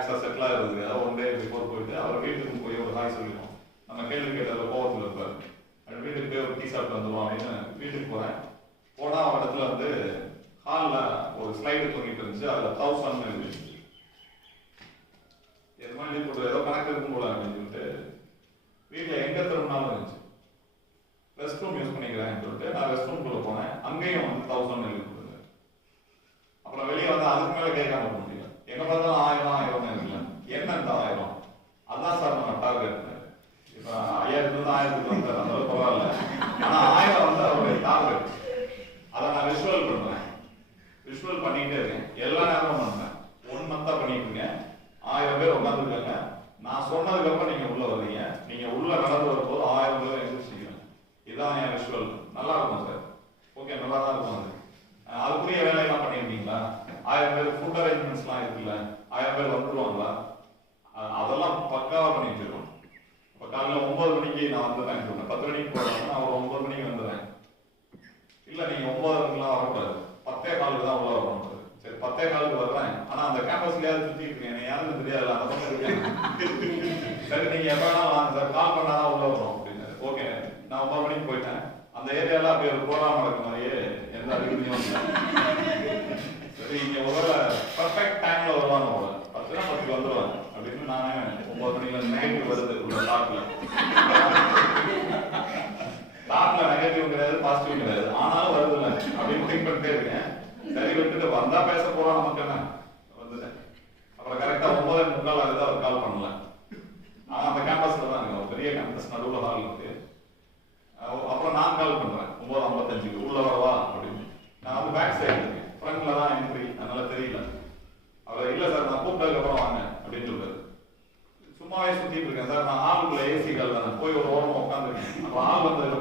ரிலாக்ஸாக செட்டில் ஆகுது. அதாவது ஒன் டே பிஃபோர் போயிட்டு அவர் வீட்டுக்கு போய் ஒரு ஹாய் சொல்லிடுவோம். நம்ம கேள்வி கேட்டதில் கோவத்தில் இருப்பார். அப்படி வீட்டுக்கு போய் ஒரு டீ சாப்பிட்டு வந்துடுவோம் அப்படின்னு வீட்டுக்கு போகிறேன். போனால் ஒரு இடத்துல வந்து ஹாலில் ஒரு ஸ்லைடு தொங்கிட்டு இருந்துச்சு. அதில் 1000 எழுதிச்சு. இது மாதிரி போட்டு ஏதோ கணக்கு இருக்கும் போல அப்படின்னு சொல்லிட்டு வீட்டில் எங்கே திரும்பினாலும் இருந்துச்சு. ரெஸ்ட் ரூம் யூஸ் பண்ணிக்கிறேன்னு சொல்லிட்டு நான் ரெஸ்ட் ரூம்குள்ளே போனேன். அங்கேயும் வந்து 1000 எழுதி கொடுங்க. அப்புறம் வெளியே வந்து அதுக்கு மேலே கேட்காம இருக்க முடியல. எங்கே பார்த்தாலும் 1000 இருக்குல்ல, என்ன இந்த 1000? அதான் சார் நம்ம டார்கெட். இப்போ 5000 1000 வந்து அந்த அளவுக்கு பரவாயில்ல. ஆனால் 1000 வந்து அவருடைய டார்கெட். அதை நான் விஷுவல் பண்ணுறேன். விஷுவல் பண்ணிக்கிட்டே இருக்கேன். எல்லா நேரமும் பண்ணுறேன். 1 மந்த்தாக பண்ணிட்டு இருக்கேன். 1000 பேர் உட்காந்துருக்காங்க. நான் சொன்னதுக்கப்புறம் நீங்கள் உள்ளே வர்றீங்க. நீங்கள் உள்ளே நடந்து வரும்போது 1000 பேர் எந்திரிச்சிக்கிறேன். இதுதான் என் விஷுவல். நல்லா இருக்கும் சார். ஓகே, நல்லா தான் இருக்கும். அது அதுக்குரிய வேலையெல்லாம் பண்ணியிருக்கீங்களா? 1000 பேர் ஃபுட் அரேஞ்ச்மெண்ட்ஸ்லாம் இருக்குல்ல, 1000 பேர் வந்துடுவாங்களா? அதெல்லாம் பக்காவாக பண்ணி வச்சிருக்கோம். இப்போ காலையில் 9 மணிக்கு நான் வந்துடுறேன் சொல்லுவேன். 10 மணிக்கு போகிறேன், நான் ஒரு 9 மணிக்கு வந்துடுறேன். இல்லை நீங்கள் 9:30க்குலாம் வரக்கூடாது, 10:15 தான் உள்ள வரணும். சரி, 10:15 வர்றேன். ஆனால் அந்த கேம்பஸ்லேயாவது சுற்றிட்டு இருக்கேன். எனக்கு யாருக்கும் தெரியாது, அந்த பக்கம் இருக்கேன். சரி, நீங்கள் எப்போ வேணாலும் வாங்க சார், கால் பண்ணால் தான் உள்ள வரும் அப்படின்னு. ஓகே, நான் 9 மணிக்கு போயிட்டேன். அந்த ஏரியாலாம் அப்படியே ஒரு ப்ரோக்ராம் நடக்கிற மாதிரியே எந்த அறிகுறியும் இல்லை. சரி, இங்கே ஒரு பர்ஃபெக்ட் டைமில் வருவாங்க போல, 10னா 10க்கு வந்துடுவாங்க அப்படின்னு நானே 9 மணிக்கு நெகட்டிவ் வருது உள்ள தாட்டில். தாட்டில் நெகட்டிவ் கிடையாது, பாசிட்டிவ் கிடையாது, ஆனாலும் வருது இல்லை அப்படின்னு திங்க் பண்ணிட்டே இருக்கேன். சரி, விட்டுட்டு வந்தால் பேச போகிறோம் நமக்கு என்ன வந்துட்டேன். அப்புறம் கரெக்டாக 9:45 ஆகுது, அவர் கால் பண்ணல. ஆனால் அந்த கேம்பஸில் தான் இருக்கு, பெரிய கேம்பஸ், நடுவில் ஹால் இருக்கு. அப்புறம் நான் கால் பண்ணுறேன் 9:55 உள்ள வரவா அப்படின்னு. நான் வந்து பேக் சைடு இருக்கேன், ஃப்ரண்ட்ல தான் என்ட்ரி, அதனால தெரியல. அவர் இல்லை சார், நான் கூப்பிட்டதுக்கப்புறம் வாங்க அப்படின்னு சொல்றாரு. சும்மாவே சுற்றிட்டு இருக்கேன் சார், நான் ஹாலுக்குள்ள ஏசி கால் தானே, போய் ஒரு ஓரமாக உட்காந்துருக்கேன். அப்போ ஆள் வந்ததுக்கப்புறம்